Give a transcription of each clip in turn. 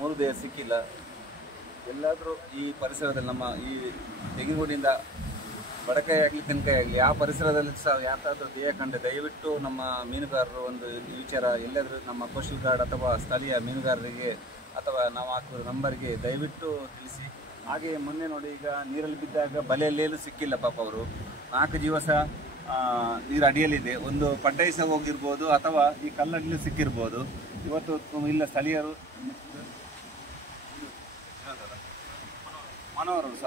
3 ದೇಹ ಸಿಕ್ಕಿಲ್ಲ. ಎಲ್ಲಾದರೂ ಈ ಪರಿಸರದಲ್ಲಿ ನಮ್ಮ ಈ ತೆಂಗಿನಗೂಡಿನಿಂದ ಬಡಕಾಯಿ ಆಗಲಿ ತೆಂಕಾಯಿ ಆಗಲಿ ಆ ಪರಿಸರದಲ್ಲಿ ಸಹ ಯಾಕಾದರೂ ದೇಹ ಕಂಡು ದಯವಿಟ್ಟು ನಮ್ಮ ಮೀನುಗಾರರು ಒಂದು ಈ ವಿಚಾರ ಎಲ್ಲಾದರೂ ನಮ್ಮ ಕೋಸ್ಟಲ್ ಗಾರ್ಡ್ ಅಥವಾ ಸ್ಥಳೀಯ ಮೀನುಗಾರರಿಗೆ ಅಥವಾ ನಾವು ಹಾಕುವ ನಂಬರ್ಗೆ ದಯವಿಟ್ಟು ತಿಳಿಸಿ. ಹಾಗೆ ಮೊನ್ನೆ ನೋಡಿ, ಈಗ ನೀರಲ್ಲಿ ಬಿದ್ದಾಗ ಬಲೆಯಲ್ಲೇನು ಸಿಕ್ಕಿಲ್ಲ ಪಾಪ ಅವರು. 4 ಜೀವ ಸಹ ನೀರು ಅಡಿಯಲ್ಲಿದೆ. ಒಂದು ಪಡ್ಡೈ ಸಹ ಹೋಗಿರ್ಬೋದು ಅಥವಾ ಈ ಕಲ್ಲಡಿಯಲ್ಲಿ ಸಿಕ್ಕಿರ್ಬೋದು. ಇವತ್ತು ಇಲ್ಲ ಸ್ಥಳೀಯರು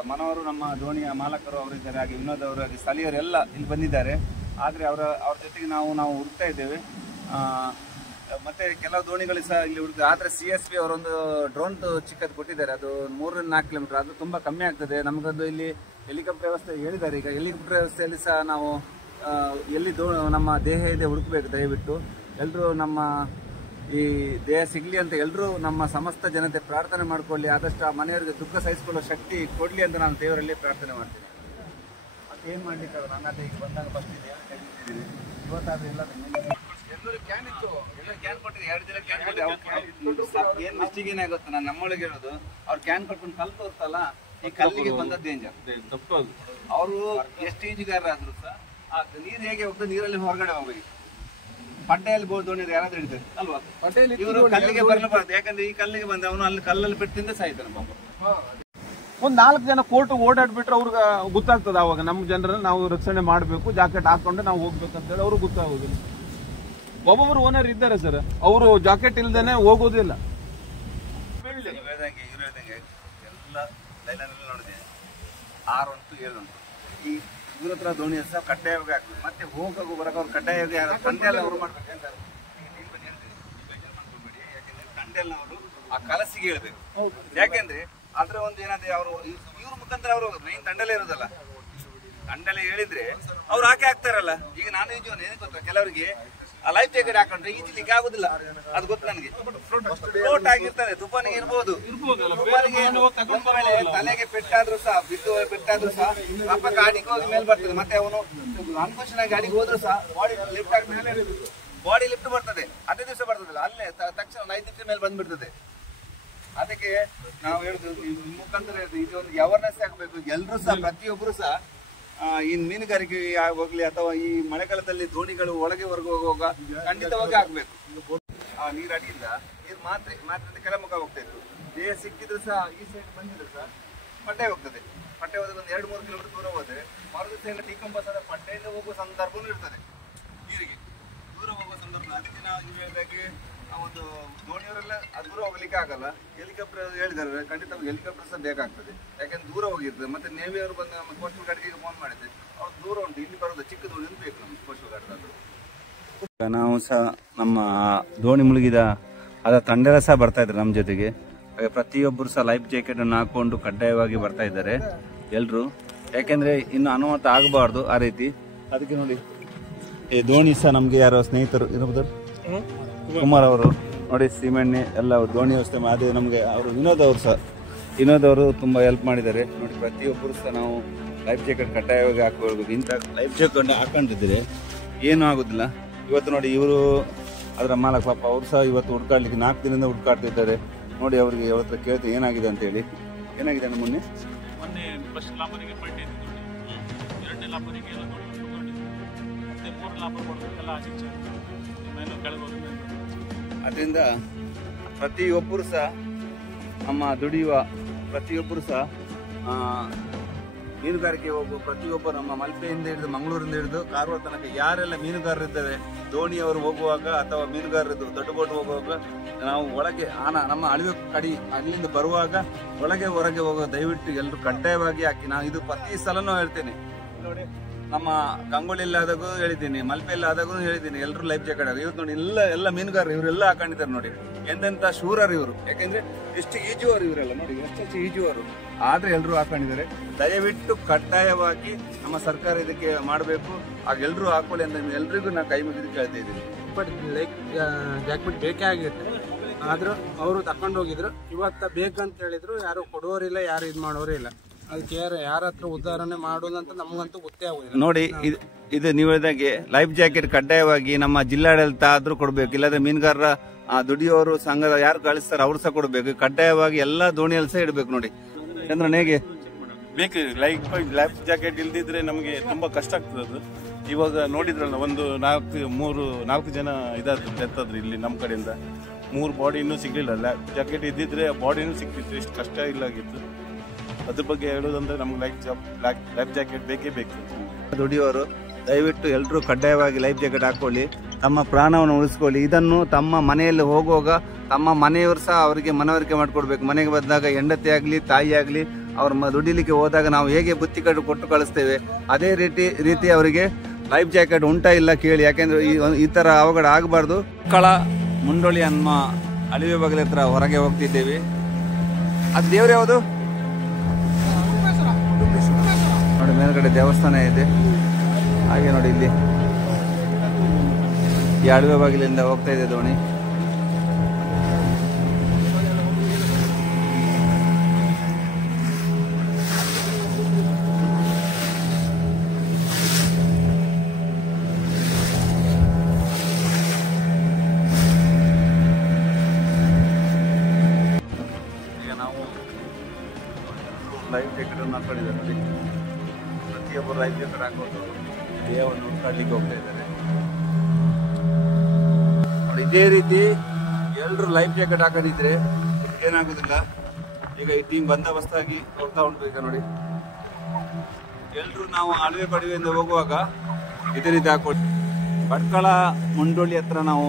ಮನೋವರು ನಮ್ಮ ದೋಣಿಯ ಮಾಲಕರು ಅವರಿದ್ದಾರೆ, ಹಾಗೆ ವಿನೋದ್ ಅವರು, ಹಾಗೆ ಸ್ಥಳೀಯರೆಲ್ಲ ಇಲ್ಲಿ ಬಂದಿದ್ದಾರೆ. ಆದರೆ ಅವ್ರ ಜೊತೆಗೆ ನಾವು ಹುಡುಕ್ತಾ ಇದ್ದೇವೆ. ಮತ್ತೆ ಕೆಲವು ದೋಣಿಗಳು ಸಹ ಇಲ್ಲಿ ಹುಡುಕ್ತಾರೆ. ಆದರೆ CSP ಅವರೊಂದು ಡ್ರೋನ್ ಚಿಕ್ಕದು ಕೊಟ್ಟಿದ್ದಾರೆ, ಅದು 3-4 ಕಿಲೋಮೀಟರ್, ಅದು ತುಂಬ ಕಮ್ಮಿ ಆಗ್ತದೆ. ನಮಗದು ಇಲ್ಲಿ ಹೆಲಿಕಾಪ್ಟರ್ ವ್ಯವಸ್ಥೆ ಹೇಳಿದ್ದಾರೆ. ಈಗ ಹೆಲಿಕಾಪ್ಟರ್ ವ್ಯವಸ್ಥೆಯಲ್ಲಿ ಸಹ ನಾವು ಎಲ್ಲಿ ನಮ್ಮ ದೇಹ ಇದೆ ಹುಡುಕಬೇಕು. ದಯವಿಟ್ಟು ಎಲ್ಲರೂ ನಮ್ಮ ಈ ದೇಹ ಸಿಗಲಿ ಅಂತ ಎಲ್ಲರೂ ನಮ್ಮ ಸಮಸ್ತ ಜನತೆ ಪ್ರಾರ್ಥನೆ ಮಾಡಿಕೊಳ್ಳಿ. ಆದಷ್ಟು ಆ ಮನೆಯವರಿಗೆ ದುಃಖ ಸಹಿಸಿಕೊಳ್ಳೋ ಶಕ್ತಿ ಕೊಡಲಿ ಅಂತ ನಾನು ದೇವರಲ್ಲಿ ಪ್ರಾರ್ಥನೆ ಮಾಡ್ತೀನಿ. ಮತ್ತೆ ಏನು ಮಾಡಲಿಕ್ಕೆ ನಾನು ಅದೇ ಈಗ ಬಂದಾಗ ಫಸ್ಟ್ ತೆಗೆದಿದ್ದೀನಿ. ಇವತ್ತಾದ್ರೆ ಎಲ್ಲರೂ ಕ್ಯಾನ್ ಇತ್ತು, ಎಲ್ಲ ಕ್ಯಾನ್ ಕೊಟ್ಟಿದೆ. 2 ದಿನ ಕ್ಯಾನ್ ಕೊಟ್ಟಿದೆ. ಏನು ಮಿಸ್ಟೇಕ್ ಏನಾಗುತ್ತೆ, ನಾನು ನಮ್ಮೊಳಗೆ ಹೇಳೋದು, ಅವ್ರು ಕ್ಯಾನ್ ಕೊಟ್ಕೊಂಡು ಕಲ್ಲು ತೋರ್ತಲ್ಲ, ಈ ಕಲ್ಲಿಗೆ ಬಂದ ಡೇಂಜರ್ ತಪ್ಪದು. ಅವರು ಎಷ್ಟು ಈಜುಗಾರರಾದ್ರು ಸಹ ಆ ನೀರು ಹೇಗೆ ಹೋಗ್ತದೆ, ನೀರಲ್ಲಿ ಹೊರಗಡೆ ಹೋಗ್ಬೇಕು. ಪಡ್ಡೆಯಲ್ಲಿ ದೋಣಿ ಯಾರಾದ್ರೂ ಹಿಡಿತಾರೆ ಅಲ್ವಾ, ಇವರು ಕಲ್ಲಿಗೆ ಬರಲಬಾರ್ದು. ಯಾಕಂದ್ರೆ ಈ ಕಲ್ಲಿಗೆ ಬಂದ ಅವನು ಅಲ್ಲಿ ಕಲ್ಲಲ್ಲಿ ಪೆಟ್ಟಿಂದ ಸಾಯ್ತಾನೆ ಪಾಪ. ಒಂದು 4 ಜನ ಕೋರ್ಟ್ ಓಡಾಡ್ಬಿಟ್ರೆ ಅವ್ರಿಗೆ ಗೊತ್ತಾಗ್ತದೆ. ಅವಾಗ ನಮ್ಮ ಜನರನ್ನ ನಾವು ರಕ್ಷಣೆ ಮಾಡಬೇಕು, ಜಾಕೆಟ್ ಹಾಕೊಂಡು ನಾವು ಹೋಗ್ಬೇಕಂತ ಹೇಳಿ ಅವ್ರಿಗೆ ಗೊತ್ತಾಗೋದಿಲ್ಲ. ಒಬ್ಬೊಬ್ರು ಓನರ್ ಇದ್ದಾರೆ ಸರ್, ಅವರು ಜಾಕೆಟ್ ಇಲ್ದೇನೆ ಹೋಗೋದಿಲ್ಲ. ಎಲ್ಲ ಲೈನಲ್ಲಿ ನೋಡಿದೆ 6 ಉಂಟು 7 ಉಂಟು. ಈ ಇವ್ರ ಹತ್ರ ದೋಣಿ ಸಹ ಕಡ್ಡಾಯವಾಗಿ ಆಗ್ತದೆ. ಮತ್ತೆ ಹೋಗೋ ಬರಕ ಅವ್ರು ಕಡ್ಡಾಯವಾಗಿ ತಂದೆ ಎಲ್ಲ ಅವರು ಮಾಡ್ಬೇಕು. ಯಾಕಂದ್ರೆ ತಂದೆಲ್ಲ ಅವರು ಆ ಕಲಸಿಗೆ ಹೇಳ್ಬೇಕು. ಯಾಕೆಂದ್ರೆ ಅದ್ರ ಒಂದು ಏನಾದ್ರೆ ಅವರು ಇವ್ರ ಮುಖಾಂತರ ಅವರು ಮೈನ್ ತಂಡಲೇ ಇರೋದಲ್ಲ, ತಂಡಲೇ ಹೇಳಿದ್ರೆ ಅವ್ರು ಹಾಕಿ ಹಾಕ್ತಾರಲ್ಲ. ಈಗ ನಾನು ಈಜುವನು ಏನ್ ಗೊತ್ತಾ, ಕೆಲವರಿಗೆ ಆ ಲೈಫ್ ಜಾಕೆಟ್ ಹಾಕೊಂಡ್ರೆ ಈಜಲಿಕ್ಕೆ ಆಗುದಿಲ್ಲ, ಅದು ಗೊತ್ತು ನನಗೆ. ಫ್ಲೋಟ್ ಆಗಿರ್ತದೆ, ತುಫಾನಿಗೆ ಇರ್ಬೋದು. ತಲೆಗೆ ಪೆಟ್ಟಾದ್ರೂ ಸಹ, ಬಿದ್ದು ಪೆಟ್ಟಾದ್ರೂ ಸಹ ಪಾಪ ಗಾಡಿಗೆ ಹೋಗಿ ಮೇಲೆ ಬರ್ತದೆ. ಮತ್ತೆ ಅವನು ಅನ್ಕೋಷನ್ ಆಗಿ ಗಾಡಿಗೆ ಹೋದ್ರು ಸಹ ಬಾಡಿ ಲಿಫ್ಟ್ ಆಗ್ತದೆ, ಬಾಡಿ ಲಿಫ್ಟ್ ಬರ್ತದೆ. ಅದೇ ದಿವಸ ಬರ್ತದಲ್ಲ, ಅಲ್ಲೇ ತಕ್ಷಣ 5 ನಿಮಿಷ ಮೇಲೆ ಬಂದ್ಬಿಡ್ತದೆ. ಅದಕ್ಕೆ ನಾವು ಹೇಳುದು ಮುಖಾಂತರ ಇದೊಂದು ಅವೇರ್ನೆಸ್ ಆಗ್ಬೇಕು. ಎಲ್ಲರೂ ಸಹ, ಪ್ರತಿಯೊಬ್ಬರು ಸಹ ಈ ಮೀನುಗಾರಿಕೆ ಹೋಗ್ಲಿ ಅಥವಾ ಈ ಮಳೆಗಾಲದಲ್ಲಿ ದೋಣಿಗಳು ಒಳಗೆ ಹೊರಗೆ ಹೋಗುವಾಗ ಖಂಡಿತವಾಗಿ ಆಗ್ಬೇಕು. ಆ ನೀರು ಅಡಿಯಿಂದ ನೀರು ಮಾತ್ರ ಕೆಳಮುಖ ಹೋಗ್ತಾ ಇತ್ತು. ದೇಹ ಸಿಕ್ಕಿದ್ರು ಸಹ ಈ ಸೈಡ್ ಬಂದಿದ್ರು ಸಹ ಪಡ್ಡೆ ಹೋಗ್ತದೆ. ಪಡ್ಡೆ ಹೋದ್ರೆ ಒಂದು 2-3 ಕಿಲೋಮೀಟರ್ ದೂರ ಹೋದ್ರೆ ಮರುದಿವಸ ಡಿಕಂಪೋಸ್ ಆದ ಪಡ್ಡೆಯಿಂದ ಹೋಗುವ ಸಂದರ್ಭನೂ ಇರ್ತದೆ. ನೀರಿಗೆ ದೂರ ಹೋಗುವ ಸಂದರ್ಭ. ಅದಕ್ಕೆ ನಾವು ನೀವು ಹೇಳಿದಾಗೆ ಒಂದು ದೋಣಿಯವರೆಲ್ಲ ದೂರ ಹೋಗ್ಲಿಕ್ಕೆ ಆಗಲ್ಲ. ಹೆಲಿಕಾಪ್ಟರ್ ಹೇಳಿದ್ದಾರೆ, ಖಂಡಿತವಾಗಿ ಹೆಲಿಕಾಪ್ಟರ್ ಸಹ ಬೇಕಾಗ್ತದೆ. ಯಾಕಂದ್ರೆ ದೂರ ಹೋಗಿರ್ತದೆ. ಮತ್ತೆ ನೇವಿಯವರು ಬಂದು ನಮ್ಮ ಕೋಸ್ಟಲ್ ಗಾರ್ಡ್ಗೆ ಫೋನ್ ಮಾಡಿದ್ರೆ ಅವ್ರು ದೂರ ಉಂಟು, ಇಲ್ಲಿ ಬರೋದು ಚಿಕ್ಕ ದೋಣಿ ಅಂತ ಬೇಕು ನಮ್ಗೆ ಕೋಸ್ಟಲ್ ಗಾರ್ಡ್. ನಾವು ಸಹ ನಮ್ಮ ದೋಣಿ ಮುಳುಗಿದ ಅದ ತಂಡೆಲ್ಲ ಸಹ ಬರ್ತಾ ಇದ್ದಾರೆ ನಮ್ಮ ಜೊತೆಗೆ. ಹಾಗೆ ಪ್ರತಿಯೊಬ್ಬರು ಸಹ ಲೈಫ್ ಜಾಕೆಟ್ ಅನ್ನು ಹಾಕೊಂಡು ಕಡ್ಡಾಯವಾಗಿ ಬರ್ತಾ ಇದ್ದಾರೆ ಎಲ್ಲರೂ. ಯಾಕೆಂದ್ರೆ ಇನ್ನು ಅನಾಹುತ ಆಗಬಾರ್ದು ಆ ರೀತಿ. ಅದಕ್ಕೆ ನೋಡಿ, ಈ ದೋಣಿ ಸಹ ನಮ್ಗೆ ಯಾರೋ ಸ್ನೇಹಿತರು ಇರಬಹುದು, ಕುಮಾರ್ ಅವರು ನೋಡಿ, ಸೀಮೆಣ್ಣೆ ಎಲ್ಲ ದೋಣಿ ವ್ಯವಸ್ಥೆ ಅದೇ ನಮಗೆ ಅವರು ವಿನೋದ್ ಅವರು ತುಂಬ ಹೆಲ್ಪ್ ಮಾಡಿದ್ದಾರೆ ನೋಡಿ. ಪ್ರತಿಯೊಬ್ಬರು ಸಹ ನಾವು ಲೈಫ್ ಜಾಕೆಟ್ ಕಡ್ಡಾಯವಾಗಿ ಹಾಕೊಳ್ಬೇಕು. ಇಂಥ ಲೈಫ್ ಜಾಕೆಟ್ ಹಾಕೊಂಡಿದ್ರೆ ಏನೂ ಆಗೋದಿಲ್ಲ. ಇವತ್ತು ನೋಡಿ, ಇವರು ಅದರ ಮಾಲಕ ಪಾಪ ಅವರು ಸಹ ಇವತ್ತು ಹುಡ್ಕಾಡ್ಲಿಕ್ಕೆ 4 ದಿನದಿಂದ ಹುಡ್ಕಾಡ್ತಿದ್ದಾರೆ ನೋಡಿ. ಅವ್ರಿಗೆ ಅವ್ರ ಹತ್ರ ಕೇಳ್ತೀವಿ ಏನಾಗಿದೆ ಅಂತ ಹೇಳಿ. ಏನಾಗಿದೆ ಮೊನ್ನೆ ಫಸ್ಟ್ ಲಾಪರಿಗೆ ಪಲ್ಟಿ ಇತ್ತು, 2ನೇ ಲಾಪರಿಗೆ ಮತ್ತೆ 3 ಲಾಪರ್ ಕೊಡಬೇಕಲ್ಲ, ಮೇಲೆ ಕೆಳಗೆ. ಅದರಿಂದ ಪ್ರತಿಯೊಬ್ಬರು ಸಹ ನಮ್ಮ ದುಡಿಯುವ ಪ್ರತಿಯೊಬ್ಬರು ಸಹ ಮೀನುಗಾರಿಕೆ ಹೋಗುವ ಪ್ರತಿಯೊಬ್ಬರು ನಮ್ಮ ಮಲ್ಪೆಯಿಂದ ಹಿಡಿದು ಮಂಗಳೂರಿಂದ ಹಿಡಿದು ಕಾರವಾರ ತನಕ ಯಾರೆಲ್ಲ ಮೀನುಗಾರರಿದ್ದಾರೆ, ದೋಣಿಯವರು ಹೋಗುವಾಗ ಅಥವಾ ಮೀನುಗಾರರು ದೊಡ್ಡ ಬೋಟ್ ಹೋಗುವಾಗ ನಾವು ಒಳಗೆ ನಮ್ಮ ಅಳಿವೆ ಕಡಿ ಅಲ್ಲಿಂದ ಬರುವಾಗ ಒಳಗೆ ಹೊರಗೆ ಹೋಗುವ ದಯವಿಟ್ಟು ಎಲ್ಲರೂ ಕಡ್ಡಾಯವಾಗಿ ಹಾಕಿ. ನಾನು ಇದು ಪ್ರತಿ ಸಲನೂ ಹೇಳ್ತೇನೆ ನೋಡಿ. ನಮ್ಮ ಗಂಗೊಳ್ಳಿಯಲ್ಲಿ ಆದಾಗೂ ಹೇಳಿದ್ದೀನಿ, ಮಲ್ಪೆಯಲ್ಲಿ ಆದಾಗೂ ಹೇಳಿದ್ದೀನಿ, ಎಲ್ಲರೂ ಲೈಫ್ ಜಾಕೆಟ್ ಆಗ. ಇವತ್ತು ನೋಡಿ ಎಲ್ಲ ಮೀನುಗಾರರು ಇವರೆಲ್ಲ ಹಾಕೊಂಡಿದ್ದಾರೆ ನೋಡಿ. ಎಂತೆಂತ ಶೂರರು ಇವರು, ಯಾಕೆಂದ್ರೆ ಎಷ್ಟು ಈಜುವರು ಇವರೆಲ್ಲ ನೋಡಿ, ಎಷ್ಟು ಈಜುವರು. ಆದ್ರೆ ಎಲ್ಲರೂ ಹಾಕೊಂಡಿದ್ದಾರೆ. ದಯವಿಟ್ಟು ಕಡ್ಡಾಯವಾಗಿ ನಮ್ಮ ಸರ್ಕಾರ ಇದಕ್ಕೆ ಮಾಡಬೇಕು. ಆಗ ಎಲ್ಲರೂ ಹಾಕೊಳ್ಳಿ ಅಂತ ಎಲ್ರಿಗೂ ನಾನು ಕೈ ಮುಗಿದು ಕೇಳ್ತಾ ಇದ್ದೀನಿ. ಬಟ್ ಲೈಕ್ ಜಾಕೆಟ್ ಬೇಕೇ ಆಗಿರುತ್ತೆ. ಆದ್ರೂ ಅವರು ತಕೊಂಡು ಹೋಗಿದ್ರು, ಇವತ್ತ ಬೇಕಂತ ಹೇಳಿದ್ರು, ಯಾರು ಕೊಡೋರಿಲ್ಲ, ಯಾರು ಇದು ಮಾಡೋರೇ ಇಲ್ಲ. ಅದಕ್ಕೆ ಯಾರ ಹತ್ರ ಉದಾಹರಣೆ ಮಾಡೋದಂತ ನಮಗಂತೂ ಗೊತ್ತೇ ಆಗೋದಿಲ್ಲ ನೋಡಿ. ಇದು ನೀವು ಹೇಳಿದಾಗೆ ಲೈಫ್ ಜಾಕೆಟ್ ಕಡ್ಡಾಯವಾಗಿ ನಮ್ಮ ಜಿಲ್ಲಾಡಳಿತ ಆದ್ರೂ ಕೊಡ್ಬೇಕು, ಇಲ್ಲಾಂದ್ರೆ ಮೀನುಗಾರರ ದುಡಿಯೋರು ಸಂಘದ ಯಾರು ಕಳಿಸ್ತಾರೆ ಅವ್ರು ಸಹ ಕೊಡ್ಬೇಕು. ಕಡ್ಡಾಯವಾಗಿ ಎಲ್ಲಾ ದೋಣಿಯಲ್ಲಿ ಸಹ ಇಡಬೇಕು. ನೋಡಿ ಚಂದ್ರನ್ ಹೇಗೆ ಬೇಕು ಲೈಫ್ ಜಾಕೆಟ್ ಇಲ್ದಿದ್ರೆ ನಮಗೆ ತುಂಬಾ ಕಷ್ಟ ಆಗ್ತದೆ. ಅದು ಇವಾಗ ನೋಡಿದ್ರಲ್ಲ, ಒಂದು 4 ಜನ ಎತ್ತದ್ರಿ ಇಲ್ಲಿ ನಮ್ಮ ಕಡೆಯಿಂದ. 3 ಬಾಡಿ ಇನ್ನೂ ಸಿಗ್ಲಿಲ್ಲ. ಲೈಫ್ ಜಾಕೆಟ್ ಇದ್ದಿದ್ರೆ ಬಾಡಿನೂ ಸಿಗ್ತಿತ್ತು. ಇಷ್ಟು ಕಷ್ಟ ಇಲ್ಲ ಆಗಿತ್ತು. ಅದ್ರ ಬಗ್ಗೆ ಹೇಳೋದಂದ್ರೆ ನಮ್ಗೆ ಲೈಫ್ ಜಾಕೆಟ್ ಬೇಕೇ ಬೇಕು. ದುಡಿಯೋರು ದಯವಿಟ್ಟು ಎಲ್ಲರೂ ಕಡ್ಡಾಯವಾಗಿ ಲೈಫ್ ಜಾಕೆಟ್ ಹಾಕೊಳ್ಳಿ, ತಮ್ಮ ಪ್ರಾಣವನ್ನು ಉಳಿಸ್ಕೊಳ್ಳಿ. ಇದನ್ನು ತಮ್ಮ ಮನೆಯಲ್ಲಿ ಹೋಗುವಾಗ ತಮ್ಮ ಮನೆಯವರು ಸಹ ಅವರಿಗೆ ಮನವರಿಕೆ ಮಾಡಿಕೊಡ್ಬೇಕು. ಮನೆಗೆ ಬಂದಾಗ ಹೆಂಡತಿ ಆಗಲಿ ತಾಯಿ ಆಗಲಿ ಅವ್ರ ದುಡಿಲಿಕ್ಕೆ ಹೋದಾಗ ನಾವು ಹೇಗೆ ಬುತ್ತಿ ಕೊಟ್ಟು ಕಳಿಸ್ತೇವೆ, ಅದೇ ರೀತಿ ಅವರಿಗೆ ಲೈಫ್ ಜಾಕೆಟ್ ಉಂಟಾ ಇಲ್ಲ ಕೇಳಿ. ಯಾಕೆಂದ್ರೆ ಈ ತರ ಅವಘಡ ಆಗಬಾರ್ದು. ಕಳ ಮುಂಡೋಳಿ ಅಮ್ಮ ಅಳಿವೆ ಬಾಗಿಲ ಹತ್ರ ಹೊರಗೆ ಹೋಗ್ತಿದ್ದೇವೆ. ಅದು ದೇವ್ರು ಯಾವುದು ನೋಡಿ, ಮೇಲ್ಗಡೆ ದೇವಸ್ಥಾನ ಇದೆ. ಹಾಗೆ ನೋಡಿ ಇಲ್ಲಿ ಈ ಅಳಿವೆ ಬಾಗಿಲಿಂದ ಹೋಗ್ತಾ ಇದೆ ದೋಣಿ. ಈಗ ನಾವು ಲೈಫ್ ಜಾಕೆಟ್ ಅನ್ನು ಹಾಕೊಂಡಿದ್ದಾರೆ ನೋಡಿ. ಪ್ರತಿಯೊಬ್ಬರು ಲೈಫ್ ಜಾಕೆಟ್ ಹಾಕೊಂಡು ದೇಹವನ್ನು ಹುಡುಕಾಡ್ಲಿಕ್ಕೆ ಹೋಗ್ತಾ ಇದ್ದಾರೆ. ಇದೇ ರೀತಿ ಎಲ್ಲರೂ ಲೈಫ್ ಜಾಕೆಟ್ ಹಾಕೊಂಡಿದ್ರೆ ಏನಾಗುದಿಲ್ಲ. ಈಗ ಈ ಟೀಮ್ ಬಂದೋಬಸ್ತಾಗಿ ಹೋಗ್ತಾ ಉಂಟು. ಈಗ ನೋಡಿ ಎಲ್ಲರೂ ನಾವು ಅಳಿವೆ ಪಡಿವೆಯಿಂದ ಹೋಗುವಾಗ ಇದೇ ರೀತಿ ಹಾಕೊಂಡು ಭಟ್ಕಳ ಮುಂಡೋಳಿ ಹತ್ರ ನಾವು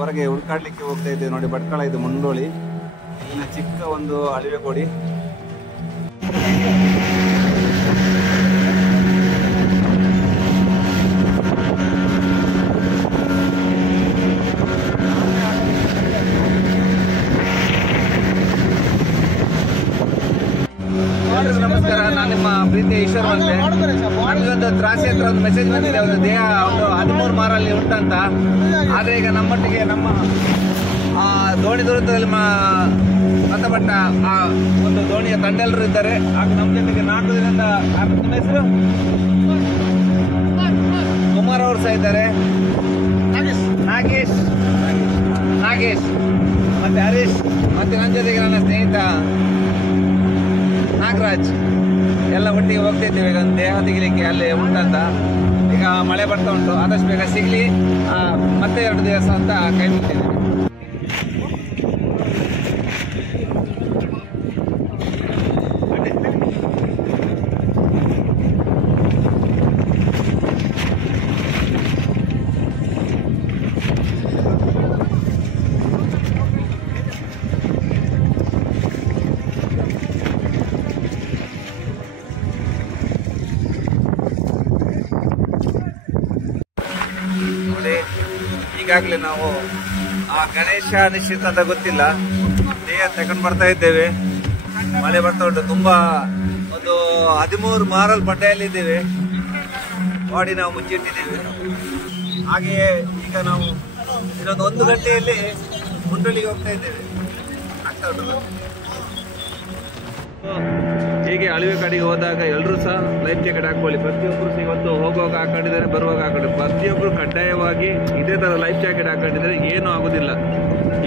ಹೊರಗೆ ಹುಡುಕಾಡ್ಲಿಕ್ಕೆ ಹೋಗ್ತಾ ಇದ್ದೇವೆ. ನೋಡಿ ಭಟ್ಕಳ ಇದು ಮುಂಡೋಳಿ, ಇಲ್ಲಿನ ಚಿಕ್ಕ ಒಂದು ಅಳಿವೆ ಕೊಡಿ. ನಮಸ್ಕಾರ, ನಾನು ನಿಮ್ಮ ಪ್ರೀತಿಯ ಈಶ್ವರ್ ಅಂತೆ. ನನಗೊಂದು ತ್ರಾಸಿ ಹತ್ರ ಒಂದು ಮೆಸೇಜ್ ಬಂದಿದೆ, ಒಂದು ದೇಹ ಒಂದು 13 ಮಾರಲ್ಲಿ ಉಂಟಂತ. ಆದ್ರೆ ಈಗ ನಮ್ಮೊಟ್ಟಿಗೆ ನಮ್ಮ ದೋಣಿ ದುರಂತದಲ್ಲಿ ಮೃತಪಟ್ಟ ಆ ಒಂದು ದೋಣಿಯ ತಂಡೆಲ್ಲರೂ ಇದ್ದಾರೆ. ಹಾಗೂ ನಮ್ಮ ಜೊತೆಗೆ 4 ದಿನದಿಂದ ನಿಮ್ಮ ಹೆಸರು ಕುಮಾರ್ ಅವರು ಸಹ ಇದ್ದಾರೆ, ನಾಗೇಶ್ ಮತ್ತೆ ಹರೀಶ್, ಮತ್ತೆ ನನ್ನ ಜೊತೆಗೆ ನನ್ನ ಸ್ನೇಹಿತ ನಾಗರಾಜ್ ಎಲ್ಲ ಒಟ್ಟಿಗೆ ಹೋಗ್ತಿದ್ದೇವೆ. ಈಗ ಒಂದು ದೇಹ ತೆಗಿಲಿಕ್ಕೆ ಅಲ್ಲಿ ಉಂಟಂತ. ಈಗ ಮಳೆ ಬರ್ತಾ ಉಂಟು, ಆದಷ್ಟು ಬೇಗ ಸಿಗ್ಲಿ, ಮತ್ತೆ 2 ದಿವಸ ಅಂತ ಕೈ ಮುಗ್ತಿದ್ದೇವೆ. ಈಗಾಗಲೇ ನಾವು ಆ ಗಣೇಶ ನಿಶ್ಚಿತ ಅಂತ ಗೊತ್ತಿಲ್ಲ, ದೇಹ ತಗೊಂಡು ಬರ್ತಾ ಇದ್ದೇವೆ. ಮಳೆ ಬರ್ತಾ ಉಂಟು, ತುಂಬಾ ಒಂದು 13 ಮಾರಲ್ ಬಂಡೆಯಲ್ಲಿ ಇದ್ದೇವೆ. ಬಾಡಿ ನಾವು ಮುಚ್ಚಿಟ್ಟಿದ್ದೇವೆ. ಹಾಗೆಯೇ ಈಗ ನಾವು ಇನ್ನೊಂದು 1 ಗಂಟೆಯಲ್ಲಿ ಮುಂಡೋಳಿಗೆ ಹೋಗ್ತಾ ಇದ್ದೇವೆ. ಆಗ್ತಾ ಉಂಟು. ಹೀಗೆ ಅಳಿವೆ ಕಡೆಗೆ ಹೋದಾಗ ಎಲ್ಲರೂ ಸಹ ಲೈಫ್ ಜಾಕೆಟ್ ಹಾಕೊಳ್ಳಿ. ಪ್ರತಿಯೊಬ್ಬರು ಸಹ ಇವತ್ತು ಹೋಗುವಾಗ ಹಾಕೊಂಡಿದ್ದಾರೆ, ಬರುವಾಗ ಹಾಕೊಂಡಿದ್ದಾರೆ. ಪ್ರತಿಯೊಬ್ಬರು ಕಡ್ಡಾಯವಾಗಿ ಇದೇ ಥರ ಲೈಫ್ ಜಾಕೆಟ್ ಹಾಕೊಂಡಿದ್ದಾರೆ, ಏನೂ ಆಗೋದಿಲ್ಲ.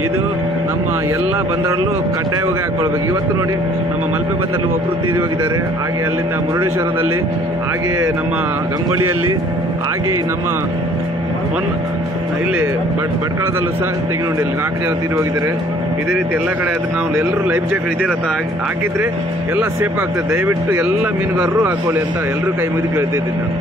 ಇದು ನಮ್ಮ ಎಲ್ಲ ಬಂದರಲ್ಲೂ ಕಡ್ಡಾಯವಾಗಿ ಹಾಕೊಳ್ಬೇಕು. ಇವತ್ತು ನೋಡಿ ನಮ್ಮ ಮಲ್ಪೆ ಬಂದರಲ್ಲಿ ಒಬ್ಬರು ತೀರಿ ಹೋಗಿದ್ದಾರೆ. ಹಾಗೆ ಅಲ್ಲಿಂದ ಮುರುಡೇಶ್ವರದಲ್ಲಿ, ಹಾಗೆ ನಮ್ಮ ಗಂಗೊಳ್ಳಿಯಲ್ಲಿ, ಹಾಗೆ ನಮ್ಮ ಇಲ್ಲಿ ಭಟ್ಕಳದಲ್ಲೂ ಸಹ ತೆಂಗಿನಹುಂಡಿಯಲ್ಲಿ 4 ಜನ ತೀರಿ ಹೋಗಿದ್ದಾರೆ. ಇದೇ ರೀತಿ ಎಲ್ಲ ಕಡೆ ಆದ್ರೆ ನಾವು ಎಲ್ಲರೂ ಲೈಫ್ ಜಾಕೆಟ್ ಇದೇ ರಥ ಹಾಕಿದ್ರೆ ಎಲ್ಲ ಸೇಫ್ ಆಗ್ತದೆ. ದಯವಿಟ್ಟು ಎಲ್ಲ ಮೀನುಗಾರರು ಹಾಕೊಳ್ಳಿ ಅಂತ ಎಲ್ಲರೂ ಕೈ ಮುಗಿದು ಕೇಳ್ತಾ ಇದ್ದೀನಿ ನಾನು.